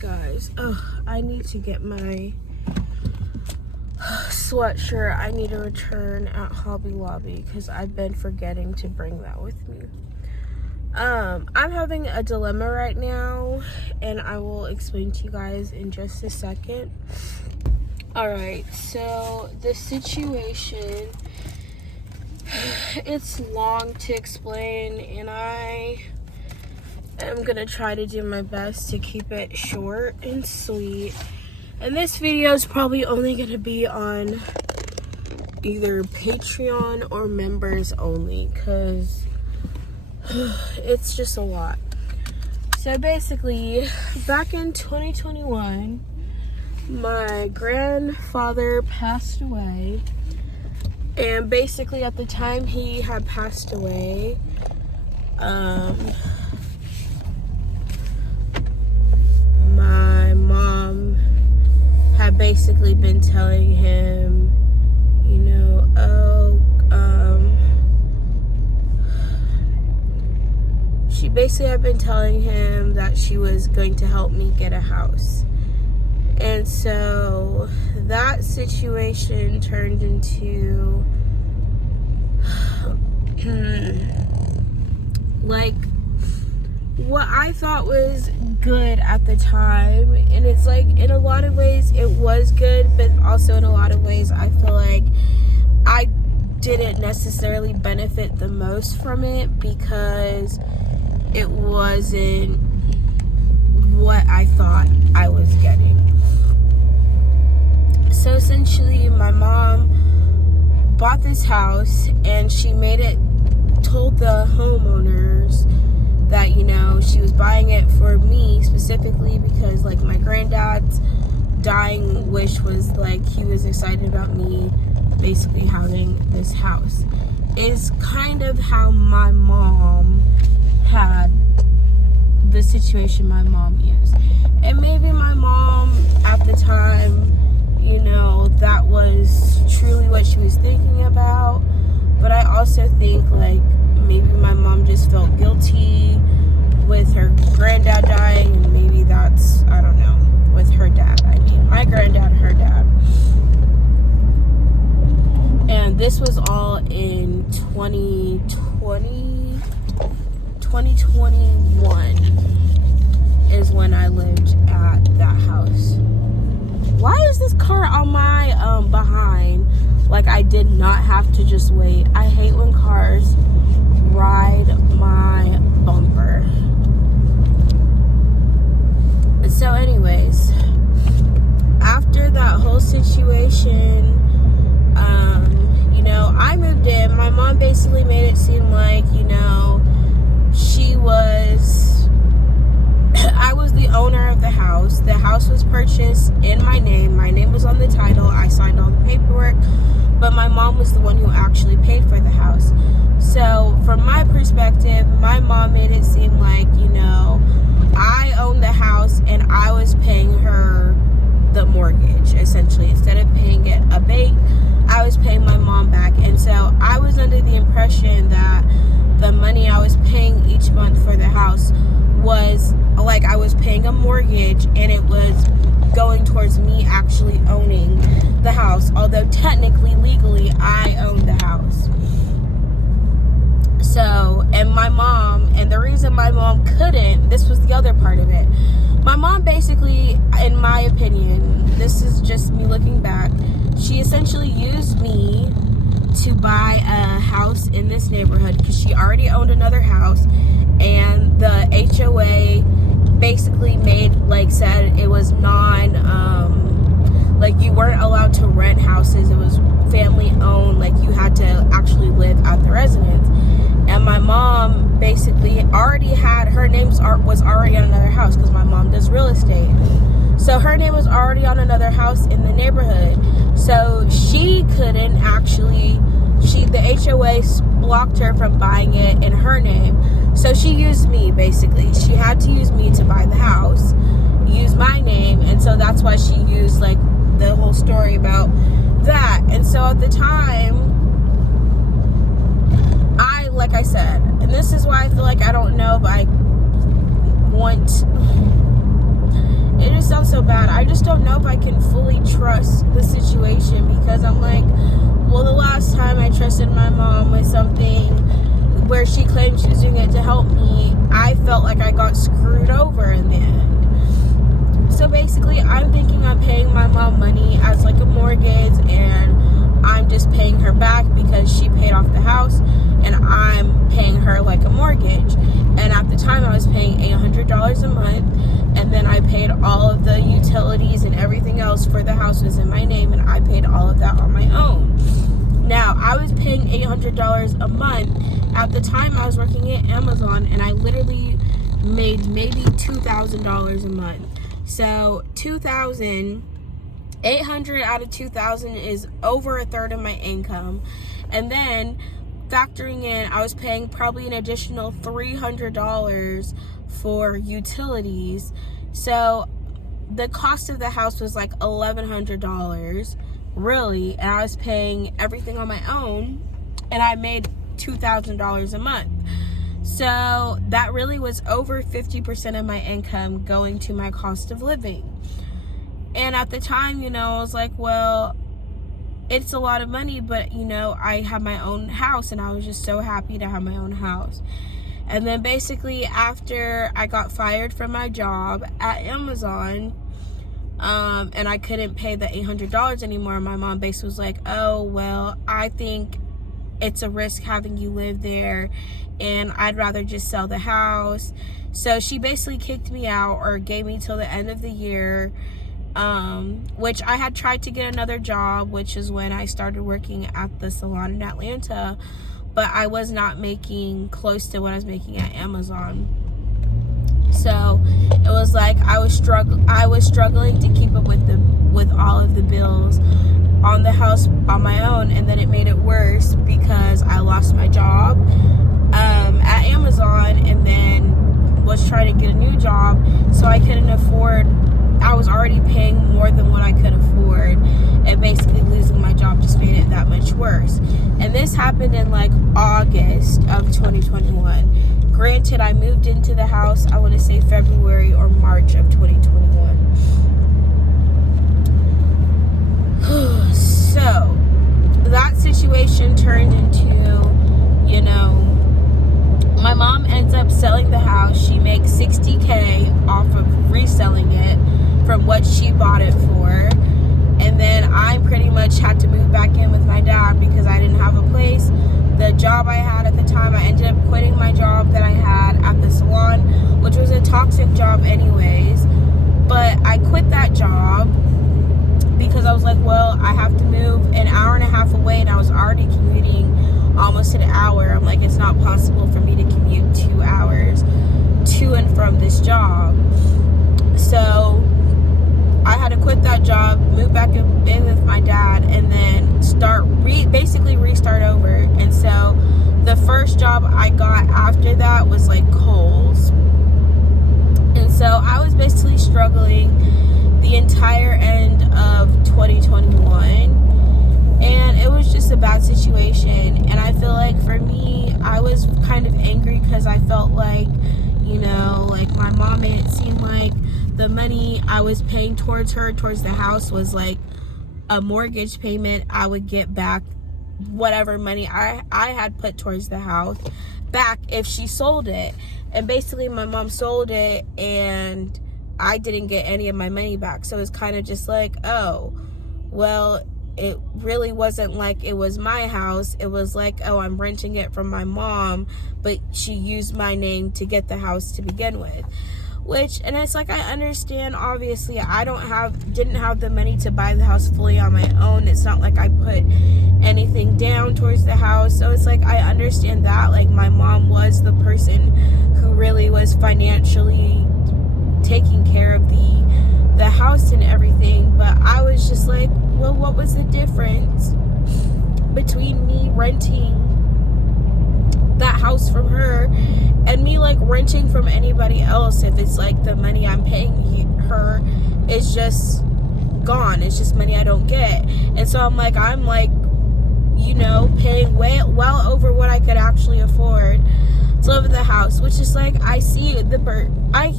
Guys, I need to get my sweatshirt. I need to return at Hobby Lobby because I've been forgetting to bring that with me. I'm having a dilemma right now, and I will explain to you guys in just a second. Alright, so the situation, it's long to explain, and I am gonna try to do my best to keep it short and sweet. And this video is probably only gonna be on either Patreon or members only, because it's just a lot. So basically, back in 2021, my grandfather passed away. And basically at the time he had passed away, my mom had basically been telling him, you know, she basically had been telling him that she was going to help me get a house. And so that situation turned into like what I thought was good at the time. And it's like, in a lot of ways it was good, but also in a lot of ways I feel like I didn't necessarily benefit the most from it because it wasn't what I thought I was getting. So essentially my mom bought this house, and she told the homeowners that, you know, she was buying it for me specifically because, like, my granddad's dying wish was, like, he was excited about me basically having this house. Is kind of how my mom had the situation my mom used. And maybe my mom at the time, you know, that was truly what she was thinking about. But I also think, like, maybe my mom just felt guilty with her granddad dying, and maybe that's, I don't know, with her dad. I mean, my granddad, her dad. And this was all in 2021 is when I lived at that house. Why is this car on my behind? Like, I did not have to just wait. I hate when cars ride my bumper. So anyways, after that whole situation, you know, I moved in. My mom basically made it seem like, you know, I was the owner of the house. The house was purchased in my name. My name was on the title. I signed all the paperwork, but my mom was the one who actually paid for the house. So from my perspective, my mom made it seem like, you know, I owned the house and I was paying her the mortgage, essentially. Instead of paying it a bank, I was paying my mom back. And so I was under the impression that the money I was paying each month for the house was like I was paying a mortgage, and it was going towards me actually owning the house, although technically, legally, I owned the house. So, and my mom, and the reason my mom couldn't, this was the other part of it. My mom basically, in my opinion, this is just me looking back, she essentially used me to buy a house in this neighborhood because she already owned another house, and the HOA basically said it was like you weren't allowed to rent houses. It was family owned, like you had to actually live at the residence. And my mom basically already had, her name was already on another house because my mom does real estate. So her name was already on another house in the neighborhood. So she couldn't actually, the HOA blocked her from buying it in her name. So she used me, basically. She had to use me to buy the house, use my name, and so that's why she used, like, the whole story about that. And so at the time, like I said, and this is why I feel like I don't know, but I want, it I just don't know if I can fully trust the situation, because I'm like, well, the last time I trusted my mom with something where she claimed she was doing it to help me, I felt like I got screwed over in the end. So basically, I'm thinking I'm paying my mom money as like a mortgage, and I'm just paying her back because she paid off the house, and I'm paying her like a mortgage. And at the time, I was paying $800 a month, and then I paid all of the utilities and everything else for the house was in my name, and I paid all of that on my own. Now, I was paying $800 a month. At the time, I was working at Amazon, and I literally made maybe $2,000 a month. So $800 out of $2,000 is over a third of my income. And then factoring in, I was paying probably an additional $300 for utilities. So the cost of the house was like $1,100, really. And I was paying everything on my own, and I made $2,000 a month. So that really was over 50% of my income going to my cost of living. And at the time, I was like, well, it's a lot of money, but I have my own house, and I was just so happy to have my own house. And then basically after I got fired from my job at Amazon, and I couldn't pay the $800 anymore, my mom basically was like, oh, well, I think it's a risk having you live there, and I'd rather just sell the house. So she basically kicked me out, or gave me till the end of the year, which I had tried to get another job, which is when I started working at the salon in Atlanta, but I was not making close to what I was making at Amazon. So it was like I was struggling to keep up with all of the bills on the house on my own. And then it made it worse because I lost my job at Amazon, and then was trying to get a new job, so I couldn't afford. I was already paying more than what I could afford, and basically losing my job just made it that much worse. And this happened in like August of 2021. Granted, I moved into the house, I want to say February or March of 2021. So that situation turned into, my mom ends up selling the house. She makes $60K off of reselling it from what she bought it for. And then I pretty much had to move back in with my dad because I didn't have a place. The job I had at the time, I ended up quitting my job that I had at the salon, which was a toxic job anyways. But I quit that job because I was like, well, I have to move an hour and a half away, and I was already commuting almost an hour. I'm like, it's not possible for me to commute 2 hours to and from this job. So I had to quit that job, move back in with my dad, and then basically restart over. And so the first job I got after that was like Kohl's. And so I was basically struggling the entire end of 2021. And it was just a bad situation. And I feel like for me, I was kind of angry because I felt like, like my mom made it seem like the money I was paying towards the house was like a mortgage payment. I would get back whatever money I had put towards the house back if she sold it. And basically my mom sold it, and I didn't get any of my money back. So it's kind of just like, oh, well, it really wasn't like it was my house. It was like, oh, I'm renting it from my mom, but she used my name to get the house to begin with. And it's like, I understand, obviously, I didn't have the money to buy the house fully on my own. It's not like I put anything down towards the house. So it's like, I understand that. Like, my mom was the person who really was financially taking care of the house and everything. But I was just like, well, what was the difference between me renting that house from her and me like renting from anybody else if it's like the money I'm paying her is just gone? It's just money I don't get. And so I'm like paying well over what I could actually afford. to live in the house, which is like, I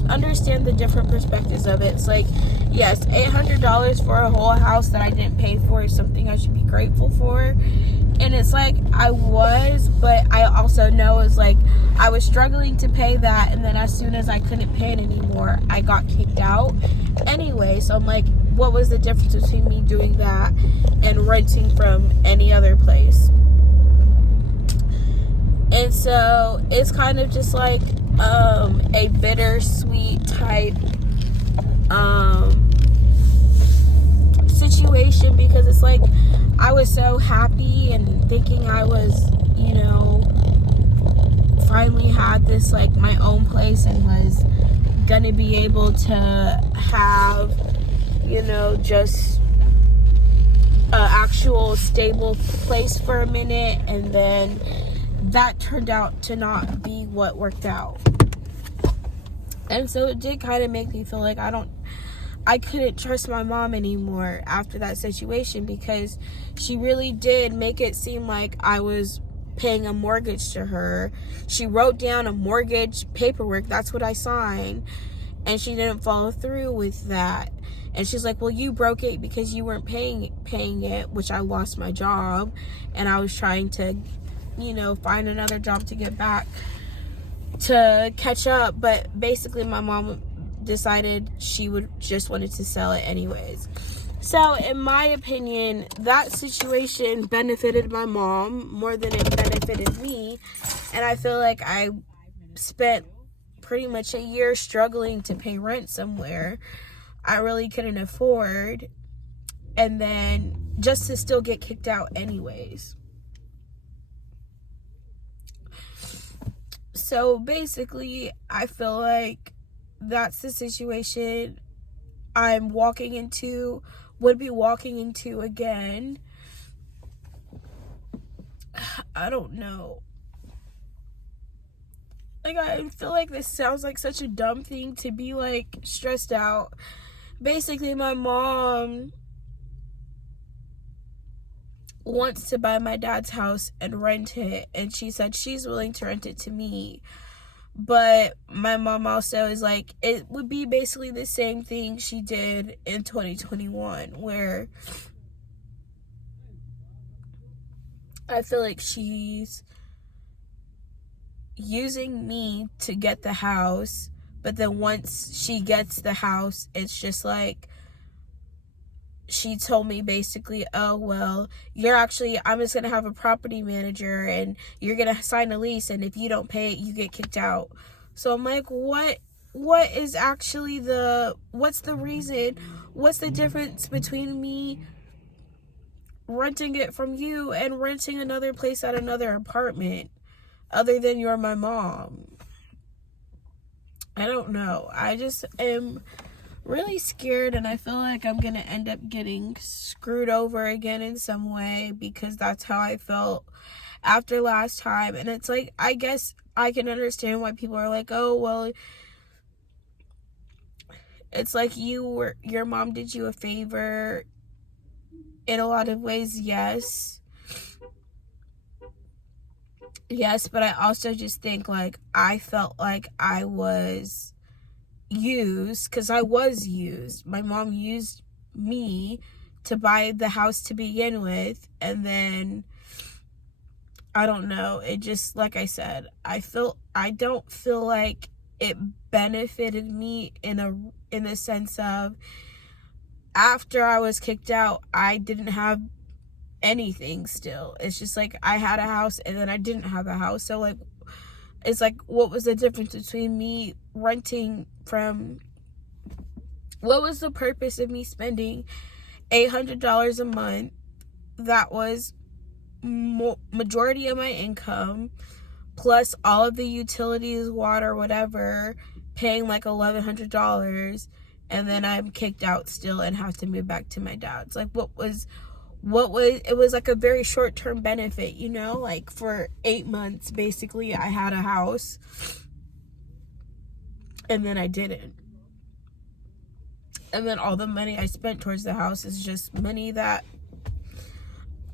understand the different perspectives of it. It's like, yes, $800 for a whole house that I didn't pay for is something I should be grateful for. And it's like, but I also know it's like, I was struggling to pay that, and then as soon as I couldn't pay it anymore, I got kicked out anyway. So I'm like, what was the difference between me doing that and renting from any other place? And so it's kind of just like a bittersweet type situation, because it's like, I was so happy and thinking I was, finally had this, like, my own place, and was gonna be able to have, just an actual stable place for a minute. And then that turned out to not be what worked out. And so it did kind of make me feel like I couldn't trust my mom anymore after that situation, because she really did make it seem like I was paying a mortgage to her. She wrote down a mortgage paperwork, that's what I signed, and she didn't follow through with that. And she's like, well, you broke it because you weren't paying it, which I lost my job, and I was trying to, find another job to get back to catch up. But basically my mom decided she wanted to sell it anyways. So in my opinion, that situation benefited my mom more than it benefited me. And I feel like I spent pretty much a year struggling to pay rent somewhere I really couldn't afford, and then just to still get kicked out anyways. So basically, I feel like that's the situation would be walking into again. I don't know. Like, I feel like this sounds like such a dumb thing to be, like, stressed out. Basically, my mom wants to buy my dad's house and rent it, and she said she's willing to rent it to me. But my mom also is like, it would be basically the same thing she did in 2021, where I feel like she's using me to get the house, but then once she gets the house, it's just like, she told me basically, oh, well, I'm just going to have a property manager, and you're going to sign a lease, and if you don't pay it, you get kicked out. So I'm like, what is actually what's the reason? What's the difference between me renting it from you and renting another place at another apartment, other than you're my mom? I don't know. I just am really scared, and I feel like I'm gonna end up getting screwed over again in some way, because that's how I felt after last time. And it's like, I guess I can understand why people are like, oh, well, it's like your mom did you a favor. In a lot of ways, yes, but I also just think, like, I felt like I was used, because I was used. My mom used me to buy the house to begin with, and then I don't know, it just, like I said, I don't feel like it benefited me in the sense of, after I was kicked out, I didn't have anything still. It's just like, I had a house and then I didn't have a house. So, like, it's like, what was the difference between me renting from, what was the purpose of me spending $800 a month? That was majority of my income, plus all of the utilities, water, whatever, paying like $1,100, and then I'm kicked out still and have to move back to my dad's. Like, it was like a very short-term benefit, like for 8 months, basically, I had a house, and then I didn't. And then all the money I spent towards the house is just money that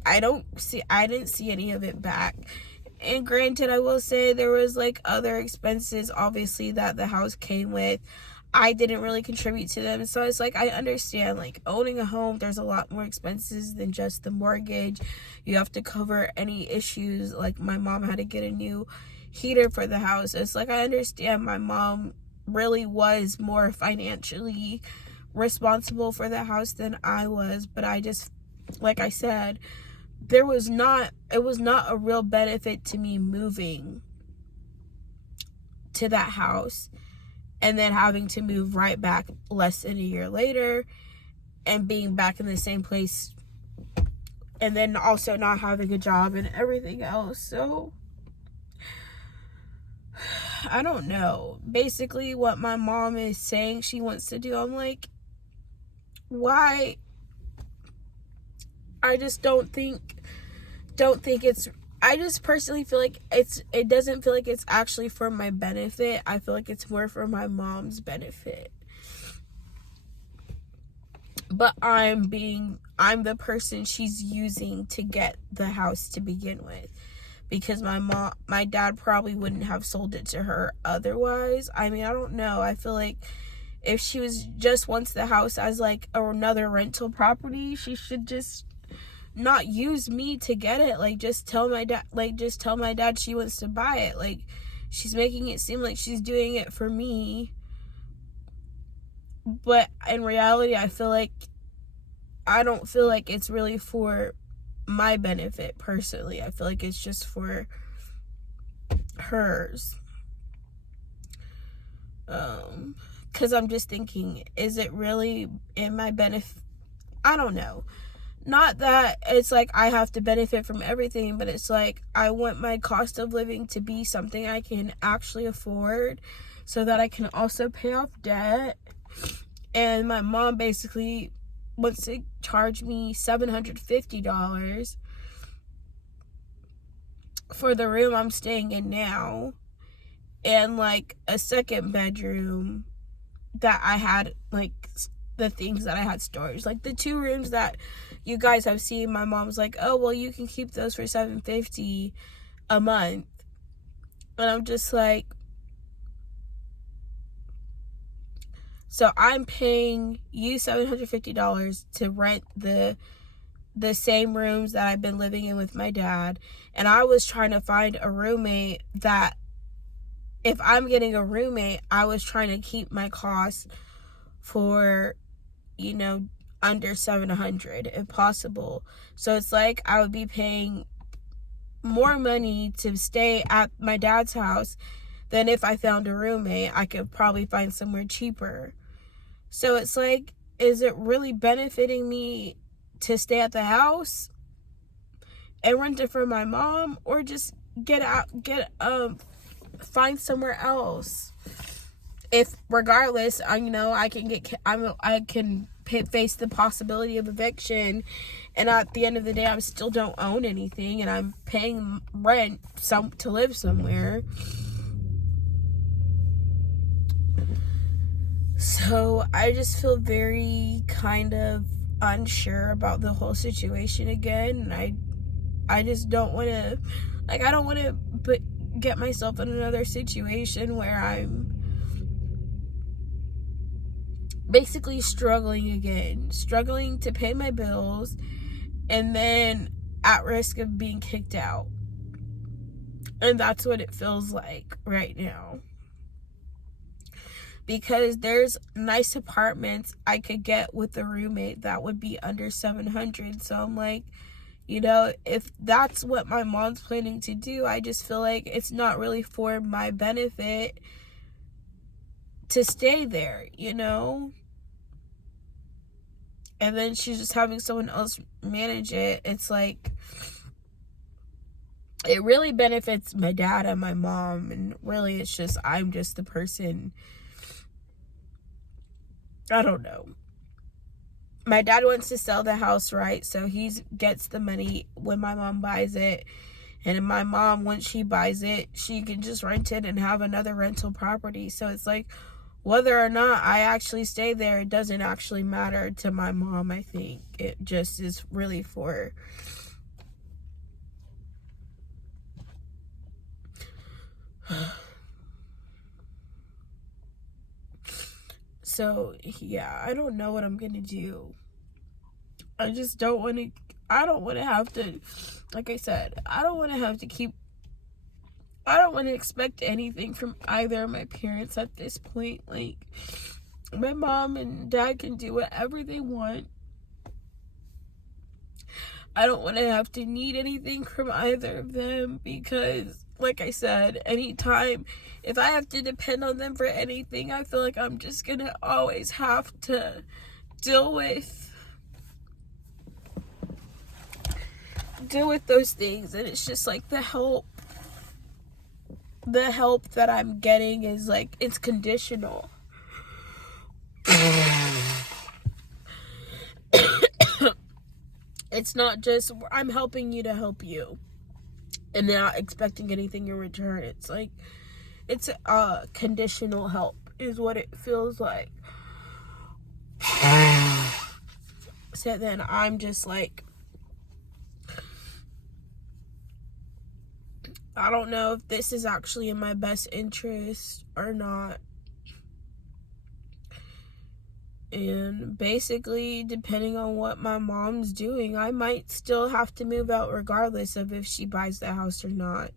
I didn't see any of it back. And granted, I will say there was like other expenses, obviously, that the house came with. I didn't really contribute to them. So it's like, I understand, like, owning a home, there's a lot more expenses than just the mortgage. You have to cover any issues. Like, my mom had to get a new heater for the house. It's like, I understand my mom really was more financially responsible for the house than I was. But I just, like I said, it was not a real benefit to me moving to that house and then having to move right back less than a year later and being back in the same place, and then also not having a job and everything else. So I don't know. Basically, what my mom is saying she wants to do, I'm like, why? I just don't think it's, I just personally feel like it doesn't feel like it's actually for my benefit. I feel like it's more for my mom's benefit. But I'm the person she's using to get the house to begin with. Because my dad probably wouldn't have sold it to her otherwise. I mean, I don't know. I feel like if she just wants the house as like another rental property, she should just not use me to get it. Like, just tell my dad she wants to buy it. Like, she's making it seem like she's doing it for me, but in reality, I don't feel like it's really for my benefit personally. I feel like it's just for hers. Because I'm just thinking, is it really in my benefit? I don't know. Not that it's like I have to benefit from everything, but it's like I want my cost of living to be something I can actually afford so that I can also pay off debt. And my mom basically wants to charge me $750 for the room I'm staying in now, and like a second bedroom that I had, like the things that I had storage, like the 2 rooms that you guys have seen. My mom's like, oh well, you can keep those for $750 a month. And I'm just like, so I'm paying you $750 to rent the same rooms that I've been living in with my dad. And I was trying to find a roommate that, if I'm getting a roommate, I was trying to keep my costs for, under $700 if possible. So it's like I would be paying more money to stay at my dad's house than if I found a roommate. I could probably find somewhere cheaper. So it's like, is it really benefiting me to stay at the house and rent it for my mom, or just find somewhere else? If regardless, I can face the possibility of eviction, and at the end of the day, I still don't own anything, and I'm paying rent to live somewhere. So I just feel very kind of unsure about the whole situation again, and I just don't want to, I don't want to get myself in another situation where I'm basically struggling to pay my bills, and then at risk of being kicked out. And that's what it feels like right now. Because there's nice apartments I could get with a roommate that would be under $700. So I'm like, if that's what my mom's planning to do, I just feel like it's not really for my benefit to stay there, And then she's just having someone else manage it. It's like, it really benefits my dad and my mom, and really it's just, I'm just the person. I don't know. My dad wants to sell the house, right? So he gets the money when my mom buys it. And my mom, once she buys it, she can just rent it and have another rental property. So it's like, whether or not I actually stay there, it doesn't actually matter to my mom, I think. It just is really for So, yeah, I don't know what I'm gonna do. I just don't want to, I don't want to have to, like I said, I don't want to have to keep, I don't want to expect anything from either of my parents at this point. Like, my mom and dad can do whatever they want. I don't want to have to need anything from either of them because, like I said, anytime, if I have to depend on them for anything, I feel like I'm just gonna always have to deal with those things. And it's just like the help that I'm getting is like, it's conditional. It's not just, I'm helping you to help you and not expecting anything in return. It's like, it's conditional help is what it feels like. So then I'm just like, I don't know if this is actually in my best interest or not. And basically, depending on what my mom's doing, I might still have to move out regardless of if she buys the house or not.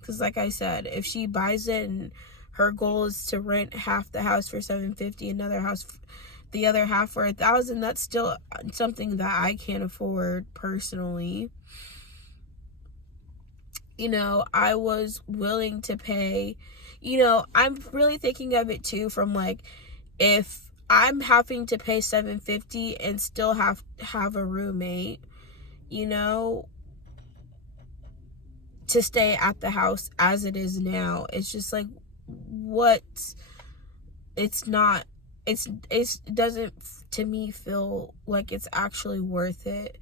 Because like I said, if she buys it and her goal is to rent half the house for $750, another house, the other half for $1,000, that's still something that I can't afford personally. You know, I was willing to pay, you know, I'm really thinking of it too from like, if I'm having to pay $750 and still have a roommate, you know, to stay at the house as it is now, it's just like, what? It's not, it doesn't to me feel like it's actually worth it,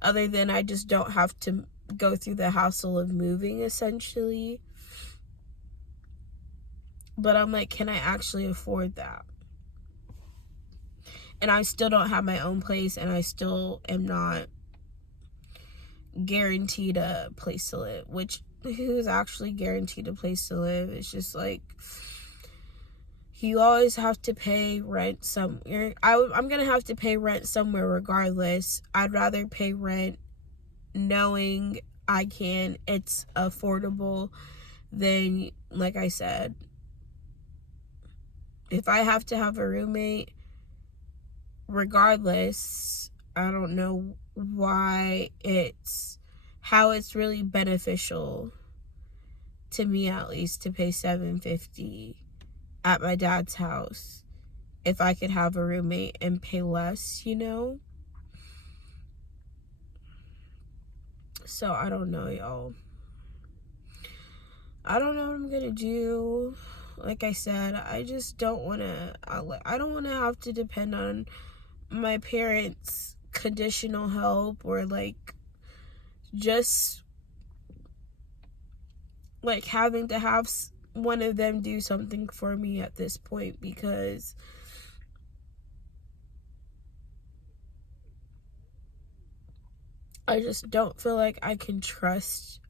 other than I just don't have to go through the hassle of moving essentially. But I'm like, can I actually afford that? And I still don't have my own place, and I still am not guaranteed a place to live, which, who's actually guaranteed a place to live? It's just like, you always have to pay rent somewhere. I'm gonna have to pay rent somewhere regardless. I'd rather pay rent knowing it's affordable than, like I said, if I have to have a roommate, regardless, I don't know how it's really beneficial to me, at least, to pay $750 at my dad's house if I could have a roommate and pay less, you know? So I don't know, y'all. I don't know what I'm gonna do. Like I said, I just don't want to, I don't want to have to depend on my parents' conditional help, or like just like having to have one of them do something for me at this point, because I just don't feel like I can trust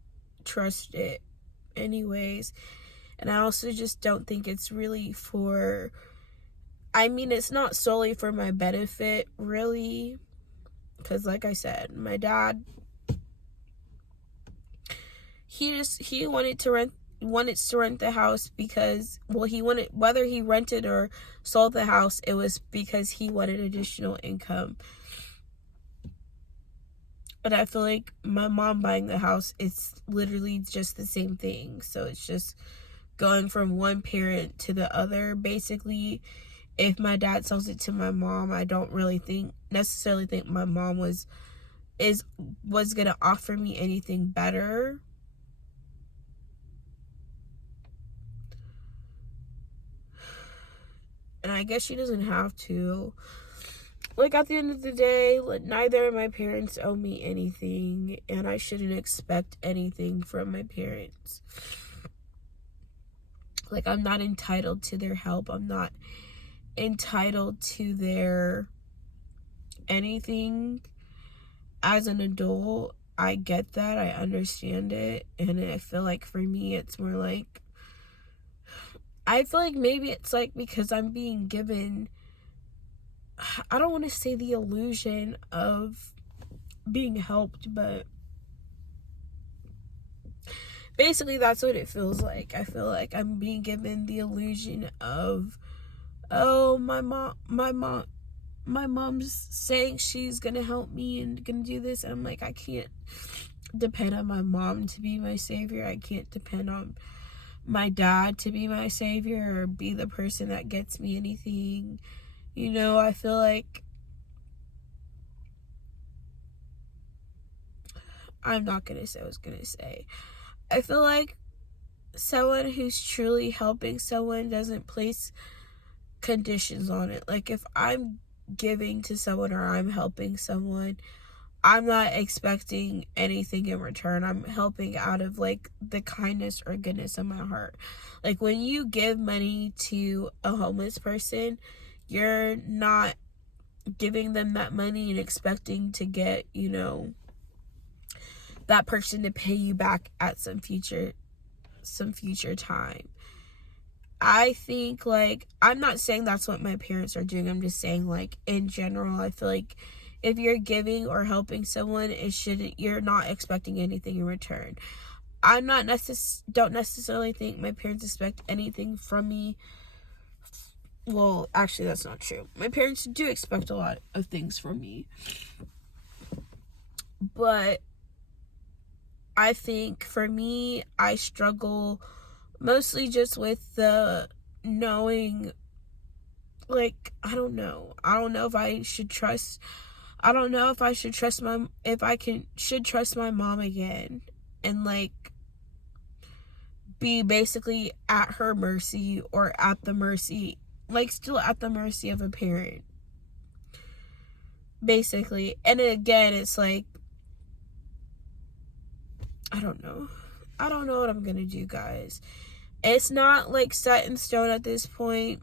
it anyways. And I also just don't think it's really it's not solely for my benefit, really, because like I said, my dad, he wanted to rent the house because, well, he wanted, whether he rented or sold the house, it was because he wanted additional income. But I feel like my mom buying the house, it's literally just the same thing. So it's just going from one parent to the other, basically. If my dad sells it to my mom, I don't really necessarily think my mom was gonna offer me anything better. And I guess she doesn't have to. Like, at the end of the day, like, neither of my parents owe me anything, and I shouldn't expect anything from my parents. Like, I'm not entitled to their help. I'm not entitled to their anything. As an adult, I get that. I understand it. And I feel like for me, it's more like, I feel like maybe it's like because I'm being given, I don't want to say the illusion of being helped, but basically that's what it feels like. I feel like I'm being given the illusion of, oh, my mom's saying she's gonna help me and gonna do this, and I'm like, I can't depend on my mom to be my savior. I can't depend on my dad to be my savior or be the person that gets me anything. You know, I feel like I'm not gonna say what I was gonna say. I feel like someone who's truly helping someone doesn't place conditions on it. Like, if I'm giving to someone or I'm helping someone, I'm not expecting anything in return. I'm helping out of like the kindness or goodness of my heart. Like, when you give money to a homeless person, you're not giving them that money and expecting to get, you know, that person to pay you back at some future time. I think, like, I'm not saying that's what my parents are doing. I'm just saying, like, in general, I feel like if you're giving or helping someone, you're not expecting anything in return. Don't necessarily think my parents expect anything from me. Well, actually, that's not true. My parents do expect a lot of things from me. But I think for me, I struggle mostly just with the knowing, like, I don't know if I should trust should trust my mom again and like be basically at her mercy or at the mercy, like still at the mercy of a parent, basically. And again, it's like, I don't know what I'm gonna do, guys. It's not like set in stone at this point,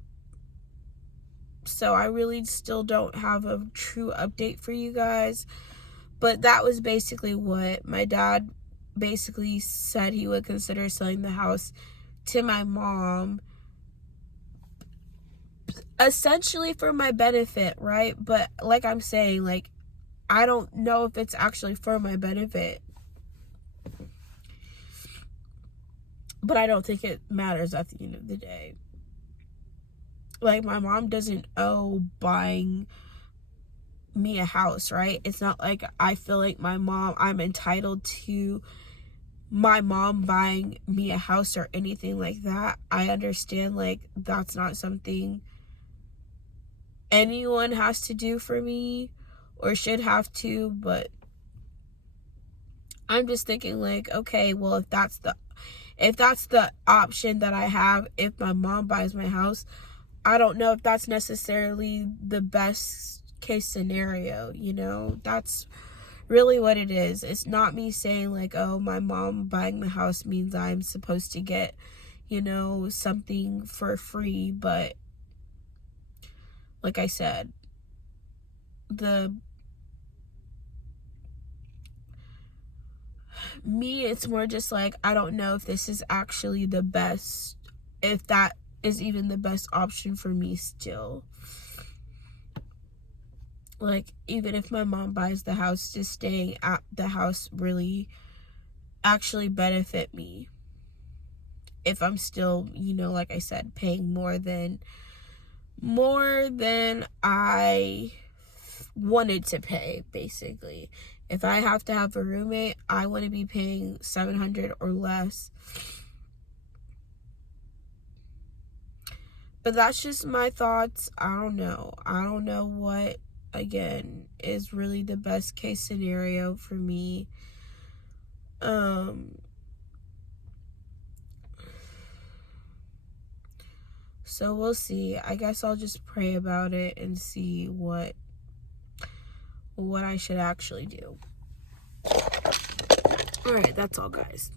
so I really still don't have a true update for you guys. But that was basically what my dad basically said. He would consider selling the house to my mom, essentially for my benefit, right? But like I'm saying, like, I don't know if it's actually for my benefit. But I don't think it matters at the end of the day. Like, my mom doesn't owe buying me a house, right? It's not like I feel like I'm entitled to my mom buying me a house or anything like that. I understand, like, that's not something anyone has to do for me or should have to, but I'm just thinking, like, okay, well, if that's the option that I have, if my mom buys my house, I don't know if that's necessarily the best case scenario, you know? That's really what it is. It's not me saying, like, oh, my mom buying the house means I'm supposed to get, you know, something for free. But like I said, it's more just like, I don't know if this is actually the best, if that is even the best option for me still. Like, even if my mom buys the house, just staying at the house really actually benefit me if I'm still, you know, like I said, paying more than I wanted to pay, basically. If I have to have a roommate, I want to be paying $700 or less. But that's just my thoughts. I don't know what, again, is really the best case scenario for me. So we'll see. I guess I'll just pray about it and see what I should actually do. Alright, that's all, guys.